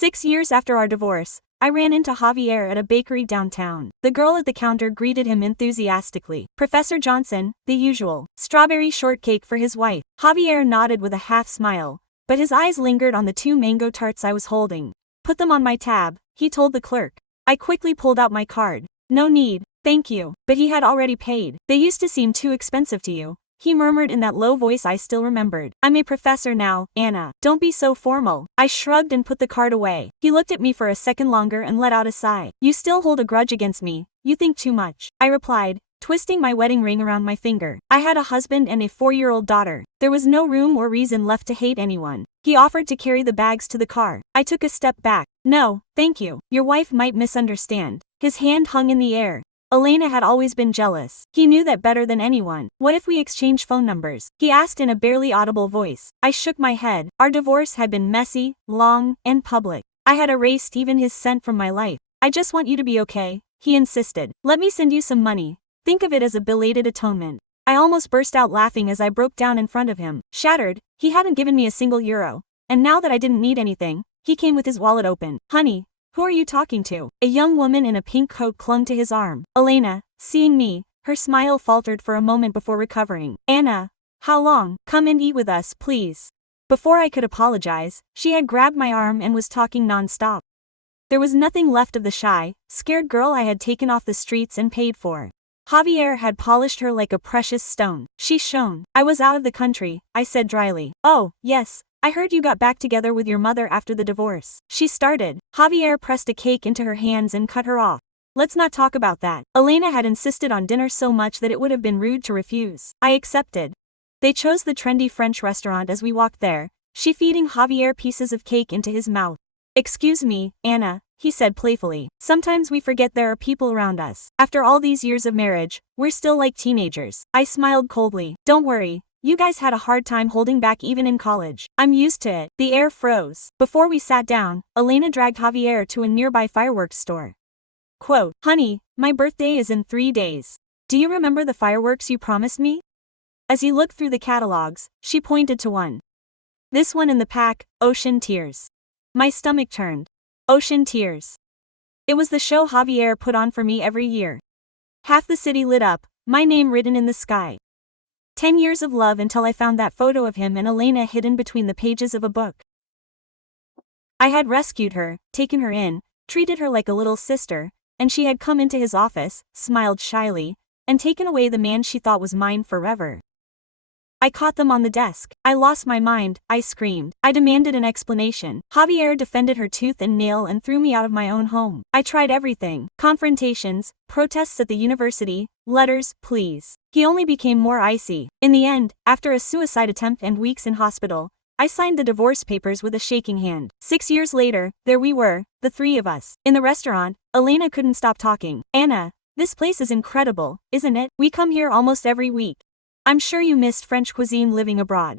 6 years after our divorce, I ran into Javier at a bakery downtown. The girl at the counter greeted him enthusiastically. Professor Johnson, the usual. Strawberry shortcake for his wife. Javier nodded with a half smile, but his eyes lingered on the 2 mango tarts I was holding. Put them on my tab, he told the clerk. I quickly pulled out my card. No need, thank you. But he had already paid. They used to seem too expensive to you, he murmured in that low voice I still remembered. I'm a professor now, Anna. Don't be so formal. I shrugged and put the card away. He looked at me for a second longer and let out a sigh. You still hold a grudge against me. You think too much, I replied, twisting my wedding ring around my finger. I had a husband and a 4-year-old daughter. There was no room or reason left to hate anyone. He offered to carry the bags to the car. I took a step back. No, thank you. Your wife might misunderstand. His hand hung in the air. Elena had always been jealous. He knew that better than anyone. What if we exchange phone numbers? He asked in a barely audible voice. I shook my head. Our divorce had been messy, long, and public. I had erased even his scent from my life. I just want you to be okay, he insisted. Let me send you some money. Think of it as a belated atonement. I almost burst out laughing as I broke down in front of him. Shattered, he hadn't given me a single euro. And now that I didn't need anything, he came with his wallet open. Honey, who are you talking to? A young woman in a pink coat clung to his arm. Elena, seeing me, her smile faltered for a moment before recovering. Anna, how long? Come and eat with us, please. Before I could apologize, she had grabbed my arm and was talking non-stop. There was nothing left of the shy, scared girl I had taken off the streets and paid for. Javier had polished her like a precious stone. She shone. I was out of the country, I said dryly. Oh, yes. I heard you got back together with your mother after the divorce. She started. Javier pressed a cake into her hands and cut her off. Let's not talk about that. Elena had insisted on dinner so much that it would have been rude to refuse. I accepted. They chose the trendy French restaurant as we walked there, she feeding Javier pieces of cake into his mouth. Excuse me, Anna, he said playfully. Sometimes we forget there are people around us. After all these years of marriage, we're still like teenagers. I smiled coldly. Don't worry. You guys had a hard time holding back even in college. I'm used to it. The air froze. Before we sat down, Elena dragged Javier to a nearby fireworks store. Quote, honey, my birthday is in 3 days. Do you remember the fireworks you promised me? As he looked through the catalogs, she pointed to one. This one in the pack, Ocean Tears. My stomach turned. Ocean Tears. It was the show Javier put on for me every year. Half the city lit up, my name written in the sky. 10 years of love until I found that photo of him and Elena hidden between the pages of a book. I had rescued her, taken her in, treated her like a little sister, and she had come into his office, smiled shyly, and taken away the man she thought was mine forever. I caught them on the desk. I lost my mind, I screamed. I demanded an explanation. Javier defended her tooth and nail and threw me out of my own home. I tried everything. Confrontations, protests at the university, letters, pleas. He only became more icy. In the end, after a suicide attempt and weeks in hospital, I signed the divorce papers with a shaking hand. 6 years later, there we were, the 3 of us. In the restaurant, Elena couldn't stop talking. Anna, this place is incredible, isn't it? We come here almost every week. I'm sure you missed French cuisine living abroad.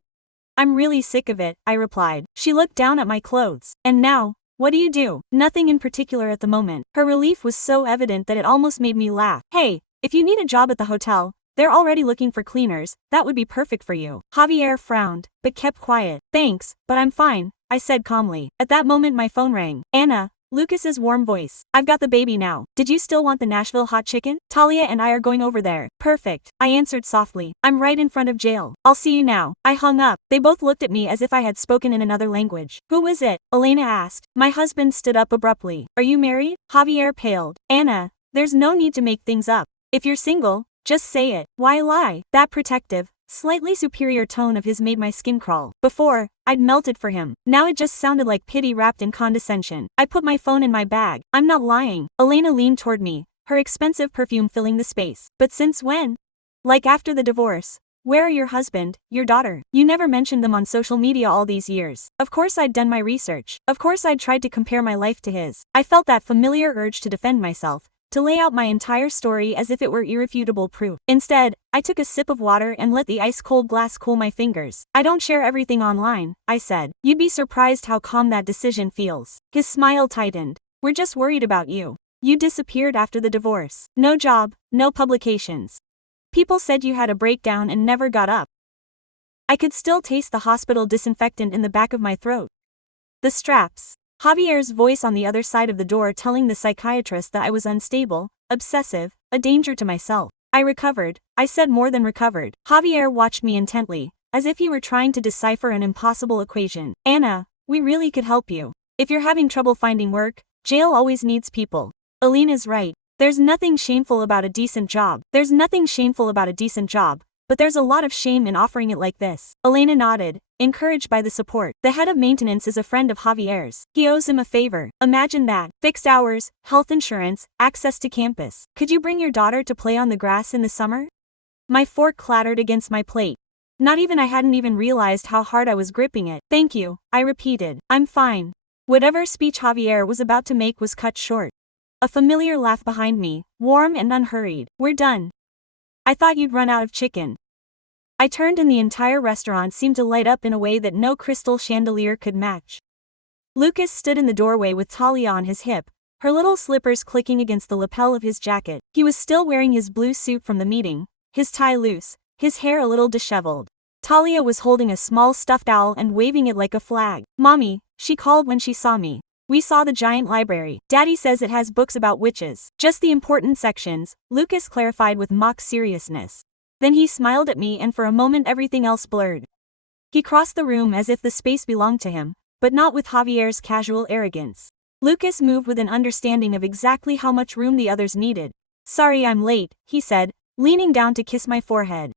I'm really sick of it, I replied. She looked down at my clothes. And now, what do you do? Nothing in particular at the moment. Her relief was so evident that it almost made me laugh. Hey, if you need a job at the hotel, they're already looking for cleaners, that would be perfect for you. Javier frowned, but kept quiet. Thanks, but I'm fine, I said calmly. At that moment my phone rang. Anna, Lucas's warm voice. I've got the baby now. Did you still want the Nashville hot chicken? Talia and I are going over there. Perfect, I answered softly. I'm right in front of jail. I'll see you now. I hung up. They both looked at me as if I had spoken in another language. Who was it? Elena asked. My husband stood up abruptly. Are you married? Javier paled. Anna, there's no need to make things up. If you're single, just say it. Why lie? That protective, slightly superior tone of his made my skin crawl. Before, I'd melted for him. Now it just sounded like pity wrapped in condescension. I put my phone in my bag. I'm not lying. Elena leaned toward me, her expensive perfume filling the space. But since when? Like after the divorce. Where are your husband, your daughter? You never mentioned them on social media all these years. Of course I'd done my research. Of course I'd tried to compare my life to his. I felt that familiar urge to defend myself, to lay out my entire story as if it were irrefutable proof. Instead, I took a sip of water and let the ice-cold glass cool my fingers. I don't share everything online, I said. You'd be surprised how calm that decision feels. His smile tightened. We're just worried about you. You disappeared after the divorce. No job, no publications. People said you had a breakdown and never got up. I could still taste the hospital disinfectant in the back of my throat. The straps. Javier's voice on the other side of the door telling the psychiatrist that I was unstable, obsessive, a danger to myself. I recovered, I said more than recovered. Javier watched me intently, as if he were trying to decipher an impossible equation. Anna, we really could help you. If you're having trouble finding work, jail always needs people. Elena's right. There's nothing shameful about a decent job. But there's a lot of shame in offering it like this. Elena nodded, encouraged by the support. The head of maintenance is a friend of Javier's. He owes him a favor. Imagine that. Fixed hours, health insurance, access to campus. Could you bring your daughter to play on the grass in the summer? My fork clattered against my plate. I hadn't even realized how hard I was gripping it. Thank you, I repeated. I'm fine. Whatever speech Javier was about to make was cut short. A familiar laugh behind me, warm and unhurried. We're done. I thought you'd run out of chicken. I turned and the entire restaurant seemed to light up in a way that no crystal chandelier could match. Lucas stood in the doorway with Talia on his hip, her little slippers clicking against the lapel of his jacket. He was still wearing his blue suit from the meeting, his tie loose, his hair a little disheveled. Talia was holding a small stuffed owl and waving it like a flag. Mommy, she called when she saw me. We saw the giant library. Daddy says it has books about witches. Just the important sections, Lucas clarified with mock seriousness. Then he smiled at me and for a moment everything else blurred. He crossed the room as if the space belonged to him, but not with Javier's casual arrogance. Lucas moved with an understanding of exactly how much room the others needed. Sorry I'm late, he said, leaning down to kiss my forehead.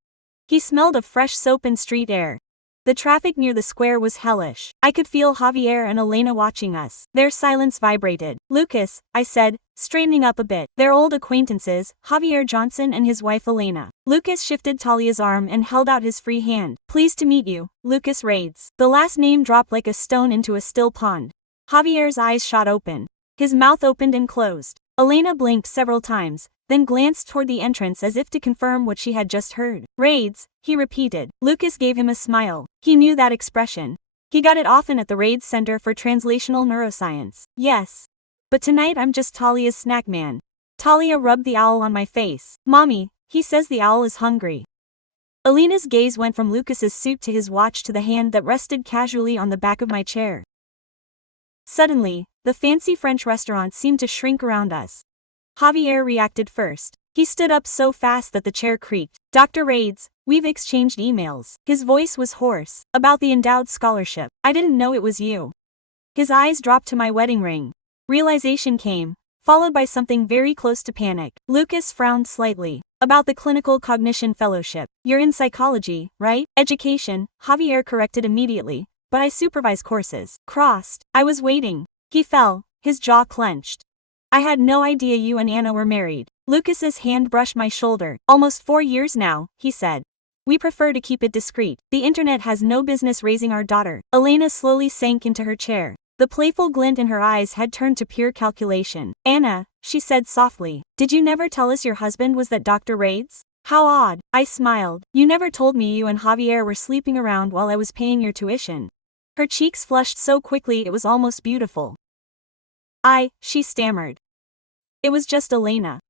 He smelled of fresh soap and street air. The traffic near the square was hellish. I could feel Javier and Elena watching us. Their silence vibrated. Lucas, I said, straightening up a bit. They're old acquaintances, Javier Johnson and his wife Elena. Lucas shifted Talia's arm and held out his free hand. Pleased to meet you, Lucas Rades. The last name dropped like a stone into a still pond. Javier's eyes shot open. His mouth opened and closed. Elena blinked several times, then glanced toward the entrance as if to confirm what she had just heard. Rades, he repeated. Lucas gave him a smile. He knew that expression. He got it often at the Rades Center for Translational Neuroscience. Yes. But tonight I'm just Talia's snack man. Talia rubbed the owl on my face. Mommy, he says the owl is hungry. Elena's gaze went from Lucas's suit to his watch to the hand that rested casually on the back of my chair. Suddenly, the fancy French restaurant seemed to shrink around us. Javier reacted first. He stood up so fast that the chair creaked. Dr. Rades, we've exchanged emails. His voice was hoarse. About the endowed scholarship. I didn't know it was you. His eyes dropped to my wedding ring. Realization came, followed by something very close to panic. Lucas frowned slightly. About the clinical cognition fellowship. You're in psychology, right? Education, Javier corrected immediately. But I supervise courses. Crossed. I was waiting. He fell, his jaw clenched. I had no idea you and Anna were married. Lucas's hand brushed my shoulder. Almost 4 years now, he said. We prefer to keep it discreet. The internet has no business raising our daughter. Elena slowly sank into her chair. The playful glint in her eyes had turned to pure calculation. Anna, she said softly, did you never tell us your husband was that Dr. Rades? How odd. I smiled. You never told me you and Javier were sleeping around while I was paying your tuition. Her cheeks flushed so quickly it was almost beautiful. She stammered. It was just Elena.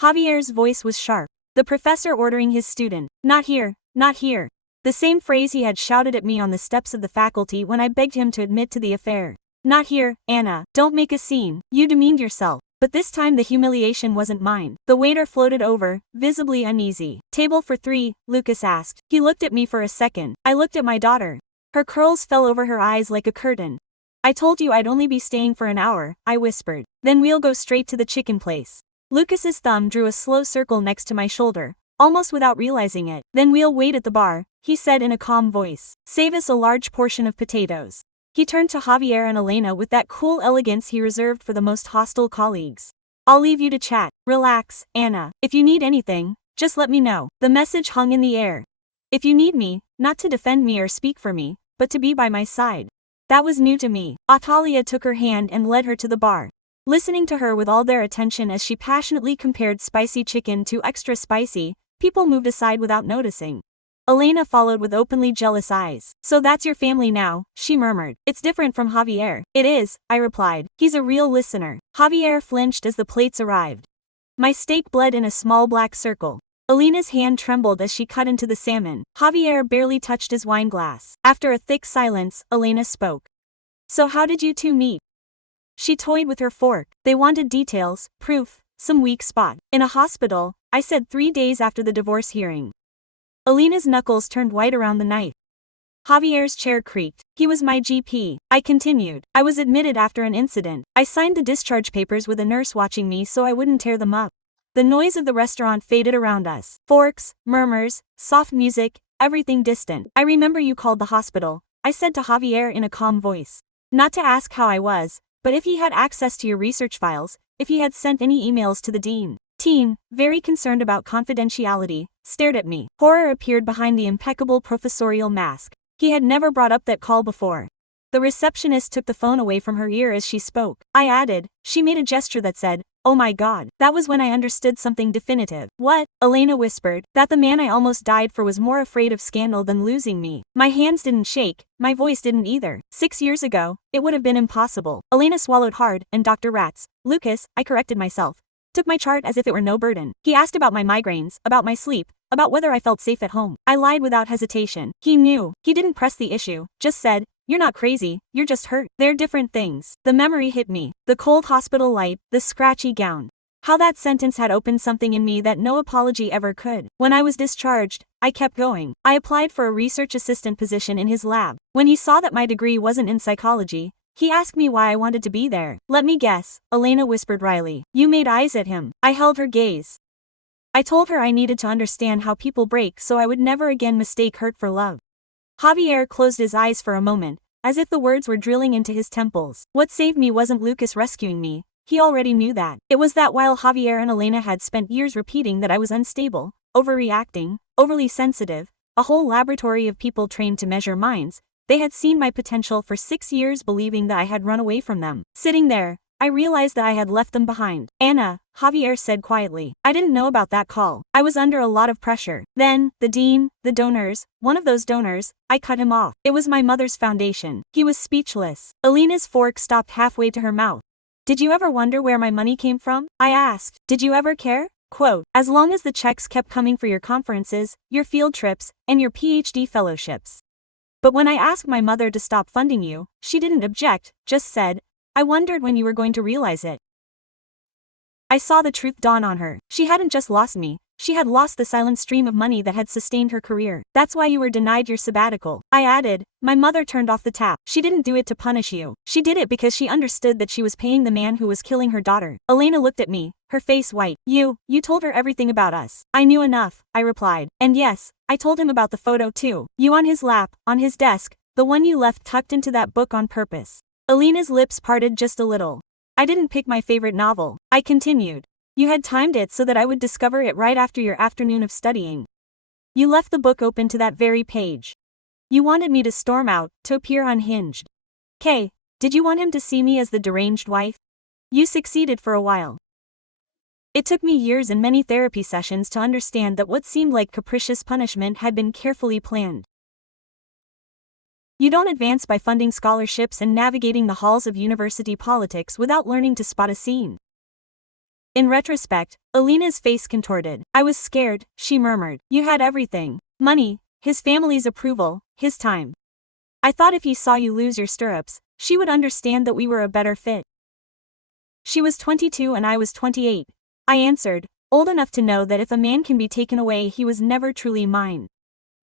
Javier's voice was sharp. The professor ordering his student, not here, not here. The same phrase he had shouted at me on the steps of the faculty when I begged him to admit to the affair. Not here, Anna, don't make a scene, you demeaned yourself. But this time the humiliation wasn't mine. The waiter floated over, visibly uneasy. Table for 3, Lucas asked. He looked at me for a second. I looked at my daughter. Her curls fell over her eyes like a curtain. I told you I'd only be staying for an hour, I whispered. Then we'll go straight to the chicken place. Lucas's thumb drew a slow circle next to my shoulder, almost without realizing it. Then we'll wait at the bar, he said in a calm voice. Save us a large portion of potatoes. He turned to Javier and Elena with that cool elegance he reserved for the most hostile colleagues. I'll leave you to chat. Relax, Anna. If you need anything, just let me know. The message hung in the air. If you need me, not to defend me or speak for me, but to be by my side. That was new to me. Atalia took her hand and led her to the bar. Listening to her with all their attention as she passionately compared spicy chicken to extra spicy, people moved aside without noticing. Elena followed with openly jealous eyes. So that's your family now, she murmured. It's different from Javier. It is, I replied. He's a real listener. Javier flinched as the plates arrived. My steak bled in a small black circle. Elena's hand trembled as she cut into the salmon. Javier barely touched his wineglass. After a thick silence, Elena spoke. So how did you two meet? She toyed with her fork. They wanted details, proof, some weak spot. In a hospital, I said 3 days after the divorce hearing. Alina's knuckles turned white around the knife. Javier's chair creaked. He was my GP. I continued. I was admitted after an incident. I signed the discharge papers with a nurse watching me so I wouldn't tear them up. The noise of the restaurant faded around us. Forks, murmurs, soft music, everything distant. I remember you called the hospital, I said to Javier in a calm voice. Not to ask how I was, but if he had access to your research files, if he had sent any emails to the dean. Teen, very concerned about confidentiality, stared at me. Horror appeared behind the impeccable professorial mask. He had never brought up that call before. The receptionist took the phone away from her ear as she spoke. I added. She made a gesture that said, "Oh my God." That was when I understood something definitive. What? Elena whispered. That the man I almost died for was more afraid of scandal than losing me. My hands didn't shake, my voice didn't either. 6 years ago, it would have been impossible. Elena swallowed hard, and Dr. Ratz, Lucas, I corrected myself, took my chart as if it were no burden. He asked about my migraines, about my sleep, about whether I felt safe at home. I lied without hesitation. He knew. He didn't press the issue, just said, "You're not crazy, you're just hurt." They're different things. The memory hit me. The cold hospital light, the scratchy gown. How that sentence had opened something in me that no apology ever could. When I was discharged, I kept going. I applied for a research assistant position in his lab. When he saw that my degree wasn't in psychology, he asked me why I wanted to be there. "Let me guess," Elena whispered wryly. You made eyes at him. I held her gaze. I told her I needed to understand how people break so I would never again mistake hurt for love. Javier closed his eyes for a moment, as if the words were drilling into his temples. What saved me wasn't Lucas rescuing me. He already knew that. It was that while Javier and Elena had spent years repeating that I was unstable, overreacting, overly sensitive, a whole laboratory of people trained to measure minds, they had seen my potential for 6 years believing that I had run away from them. Sitting there, I realized that I had left them behind. Anna, Javier said quietly. I didn't know about that call. I was under a lot of pressure. Then, the dean, the donors, one of those donors, I cut him off. It was my mother's foundation. He was speechless. Elena's fork stopped halfway to her mouth. Did you ever wonder where my money came from? I asked. Did you ever care? Quote, as long as the checks kept coming for your conferences, your field trips, and your PhD fellowships. But when I asked my mother to stop funding you, she didn't object, just said, I wondered when you were going to realize it. I saw the truth dawn on her. She hadn't just lost me, she had lost the silent stream of money that had sustained her career. That's why you were denied your sabbatical. I added. My mother turned off the tap. She didn't do it to punish you. She did it because she understood that she was paying the man who was killing her daughter. Elena looked at me, her face white. You told her everything about us. I knew enough, I replied. And yes, I told him about the photo too. You on his lap, on his desk, the one you left tucked into that book on purpose. Elena's lips parted just a little. I didn't pick my favorite novel. I continued. You had timed it so that I would discover it right after your afternoon of studying. You left the book open to that very page. You wanted me to storm out, to appear unhinged. Kay, did you want him to see me as the deranged wife? You succeeded for a while. It took me years and many therapy sessions to understand that what seemed like capricious punishment had been carefully planned. You don't advance by funding scholarships and navigating the halls of university politics without learning to spot a scene. In retrospect, Elena's face contorted. I was scared, she murmured. You had everything. Money, his family's approval, his time. I thought if he saw you lose your stirrups, she would understand that we were a better fit. She was 22 and I was 28. I answered, old enough to know that if a man can be taken away he was never truly mine.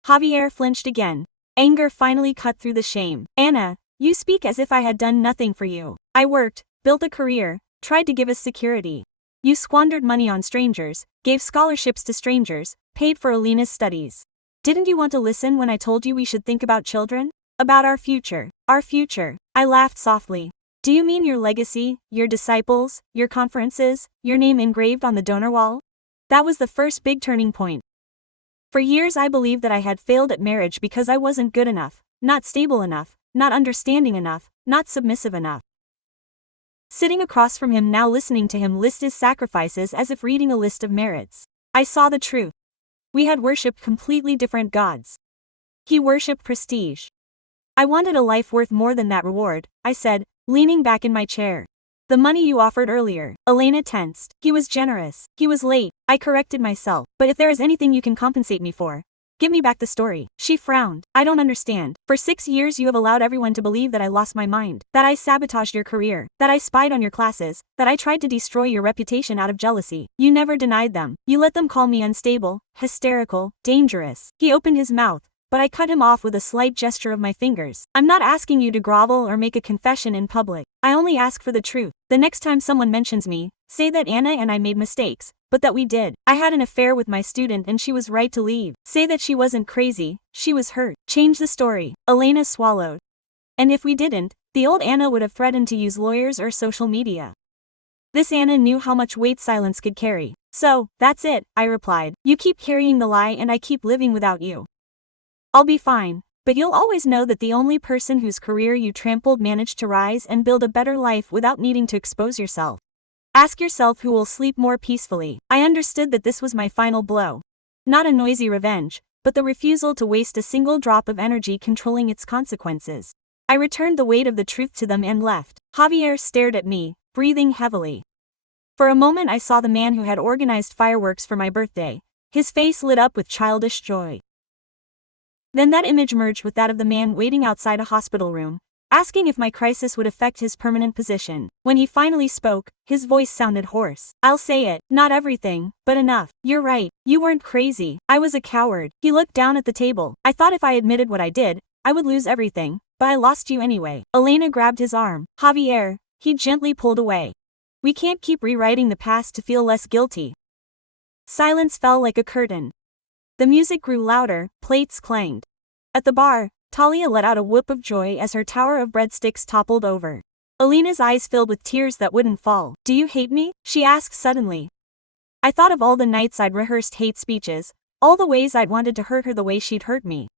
Javier flinched again. Anger finally cut through the shame. Anna, you speak as if I had done nothing for you. I worked, built a career, tried to give us security. You squandered money on strangers, gave scholarships to strangers, paid for Elena's studies. Didn't you want to listen when I told you we should think about children? About our future. Our future. I laughed softly. Do you mean your legacy, your disciples, your conferences, your name engraved on the donor wall? That was the first big turning point. For years I believed that I had failed at marriage because I wasn't good enough, not stable enough, not understanding enough, not submissive enough. Sitting across from him now listening to him list his sacrifices as if reading a list of merits, I saw the truth. We had worshipped completely different gods. He worshipped prestige. I wanted a life worth more than that reward, I said, leaning back in my chair. The money you offered earlier. Elena tensed. He was generous. He was late. I corrected myself. But if there is anything you can compensate me for, Give me back the story. She frowned. I don't understand. For 6 years you have allowed everyone to believe that I lost my mind, that I sabotaged your career, that I spied on your classes, that I tried to destroy your reputation out of jealousy. You never denied them. You let them call me unstable, hysterical, dangerous. He opened his mouth, but I cut him off with a slight gesture of my fingers. I'm not asking you to grovel or make a confession in public. I only ask for the truth. The next time someone mentions me, say that Anna and I made mistakes, but that we did. I had an affair with my student and she was right to leave. Say that she wasn't crazy, she was hurt. Change the story. Elena swallowed. And if we didn't, the old Anna would have threatened to use lawyers or social media. This Anna knew how much weight silence could carry. So, that's it, I replied. You keep carrying the lie and I keep living without you. I'll be fine, but you'll always know that the only person whose career you trampled managed to rise and build a better life without needing to expose yourself. Ask yourself who will sleep more peacefully. I understood that this was my final blow. Not a noisy revenge, but the refusal to waste a single drop of energy controlling its consequences. I returned the weight of the truth to them and left. Javier stared at me, breathing heavily. For a moment I saw the man who had organized fireworks for my birthday. His face lit up with childish joy. Then that image merged with that of the man waiting outside a hospital room, asking if my crisis would affect his permanent position. When he finally spoke, his voice sounded hoarse. I'll say it, not everything, but enough. You're right, you weren't crazy. I was a coward. He looked down at the table. I thought if I admitted what I did, I would lose everything, but I lost you anyway. Elena grabbed his arm. Javier, he gently pulled away. We can't keep rewriting the past to feel less guilty. Silence fell like a curtain. The music grew louder, plates clanged. At the bar, Talia let out a whoop of joy as her tower of breadsticks toppled over. Elena's eyes filled with tears that wouldn't fall. Do you hate me? She asked suddenly. I thought of all the nights I'd rehearsed hate speeches, all the ways I'd wanted to hurt her the way she'd hurt me.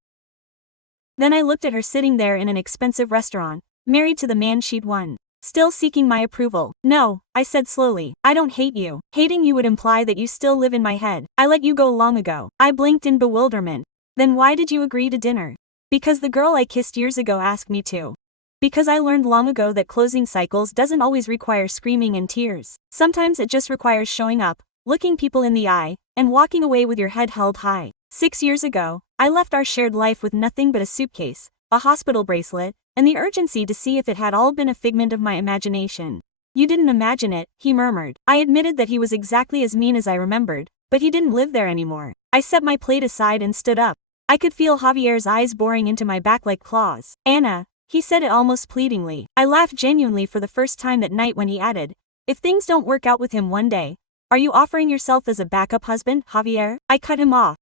Then I looked at her sitting there in an expensive restaurant, married to the man she'd won. Still seeking my approval. No, I said slowly, I don't hate you. Hating you would imply that you still live in my head. I let you go long ago. I blinked in bewilderment. Then why did you agree to dinner? Because the girl I kissed years ago asked me to. Because I learned long ago that closing cycles doesn't always require screaming and tears. Sometimes it just requires showing up, looking people in the eye, and walking away with your head held high. 6 years ago, I left our shared life with nothing but a suitcase, a hospital bracelet, and the urgency to see if it had all been a figment of my imagination. You didn't imagine it, he murmured. I admitted that he was exactly as mean as I remembered, but he didn't live there anymore. I set my plate aside and stood up. I could feel Javier's eyes boring into my back like claws. Anna, he said it almost pleadingly. I laughed genuinely for the first time that night when he added, if things don't work out with him one day, are you offering yourself as a backup husband, Javier? I cut him off.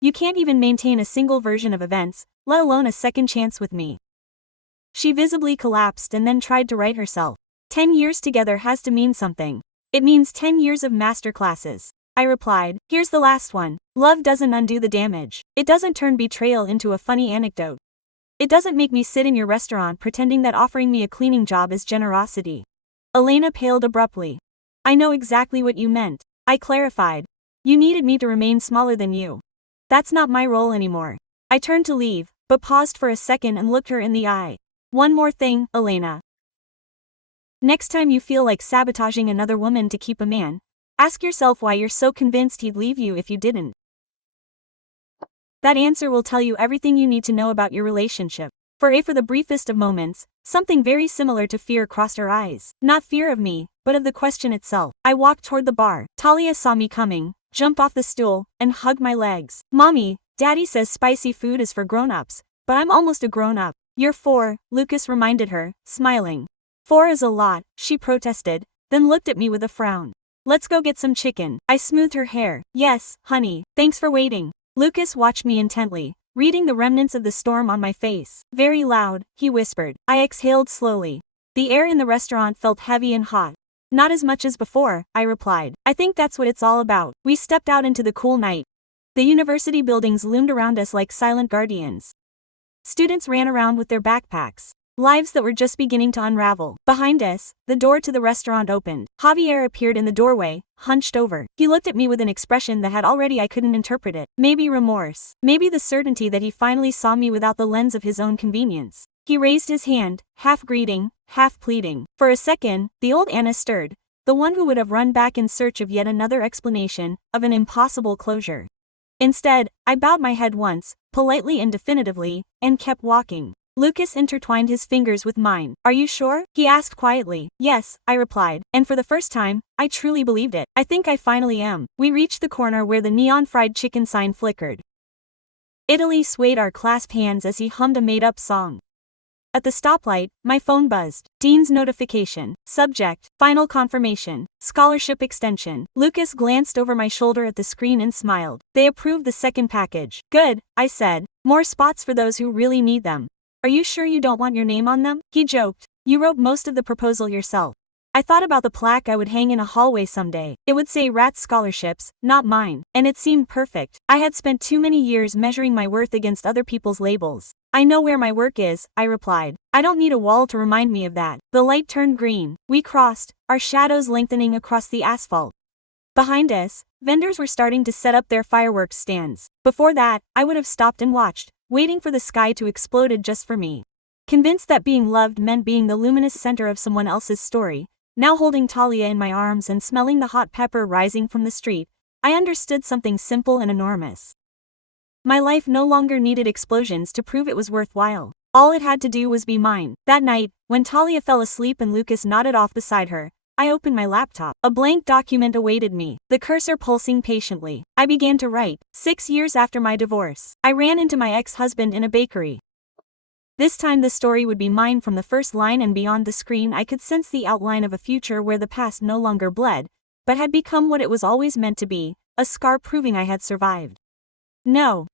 You can't even maintain a single version of events, let alone a second chance with me. She visibly collapsed and then tried to right herself. 10 years together has to mean something. It means 10 years of master classes. I replied, here's the last one. Love doesn't undo the damage. It doesn't turn betrayal into a funny anecdote. It doesn't make me sit in your restaurant pretending that offering me a cleaning job is generosity. Elena paled abruptly. I know exactly what you meant. I clarified. You needed me to remain smaller than you. That's not my role anymore. I turned to leave, but paused for a second and looked her in the eye. One more thing, Elena. Next time you feel like sabotaging another woman to keep a man, ask yourself why you're so convinced he'd leave you if you didn't. That answer will tell you everything you need to know about your relationship. For the briefest of moments, something very similar to fear crossed her eyes. Not fear of me, but of the question itself. I walked toward the bar. Talia saw me coming, jumped off the stool, and hugged my legs. Mommy, Daddy says spicy food is for grown-ups, but I'm almost a grown-up. You're 4, Lucas reminded her, smiling. 4 is a lot, she protested, then looked at me with a frown. Let's go get some chicken. I smoothed her hair. Yes, honey, thanks for waiting. Lucas watched me intently, reading the remnants of the storm on my face. Very loud, he whispered. I exhaled slowly. The air in the restaurant felt heavy and hot. Not as much as before, I replied. I think that's what it's all about. We stepped out into the cool night. The university buildings loomed around us like silent guardians. Students ran around with their backpacks. Lives that were just beginning to unravel. Behind us, the door to the restaurant opened. Javier appeared in the doorway, hunched over. He looked at me with an expression that had already I couldn't interpret it. Maybe remorse. Maybe the certainty that he finally saw me without the lens of his own convenience. He raised his hand, half greeting, half pleading. For a second, the old Anna stirred, the one who would have run back in search of yet another explanation, of an impossible closure. Instead, I bowed my head once, politely and definitively, and kept walking. Lucas intertwined his fingers with mine. "Are you sure?" he asked quietly. "Yes," I replied, and for the first time, I truly believed it. "I think I finally am." We reached the corner where the neon fried chicken sign flickered. Italy swayed our clasped hands as he hummed a made-up song. At the stoplight, my phone buzzed. Dean's notification. Subject: final confirmation. Scholarship extension. Lucas glanced over my shoulder at the screen and smiled. "They approved the second package." "Good," I said. "More spots for those who really need them." "Are you sure you don't want your name on them?" he joked. "You wrote most of the proposal yourself." I thought about the plaque I would hang in a hallway someday. It would say Rat's scholarships, not mine, and it seemed perfect. I had spent too many years measuring my worth against other people's labels. "I know where my work is," I replied. "I don't need a wall to remind me of that." The light turned green. We crossed, our shadows lengthening across the asphalt. Behind us, vendors were starting to set up their fireworks stands. Before that, I would have stopped and watched, waiting for the sky to explode just for me. Convinced that being loved meant being the luminous center of someone else's story, now holding Talia in my arms and smelling the hot pepper rising from the street, I understood something simple and enormous. My life no longer needed explosions to prove it was worthwhile. All it had to do was be mine. That night, when Talia fell asleep and Lucas nodded off beside her, I opened my laptop. A blank document awaited me, the cursor pulsing patiently. I began to write. 6 years after my divorce, I ran into my ex-husband in a bakery. This time the story would be mine from the first line, and beyond the screen I could sense the outline of a future where the past no longer bled, but had become what it was always meant to be, a scar proving I had survived. No,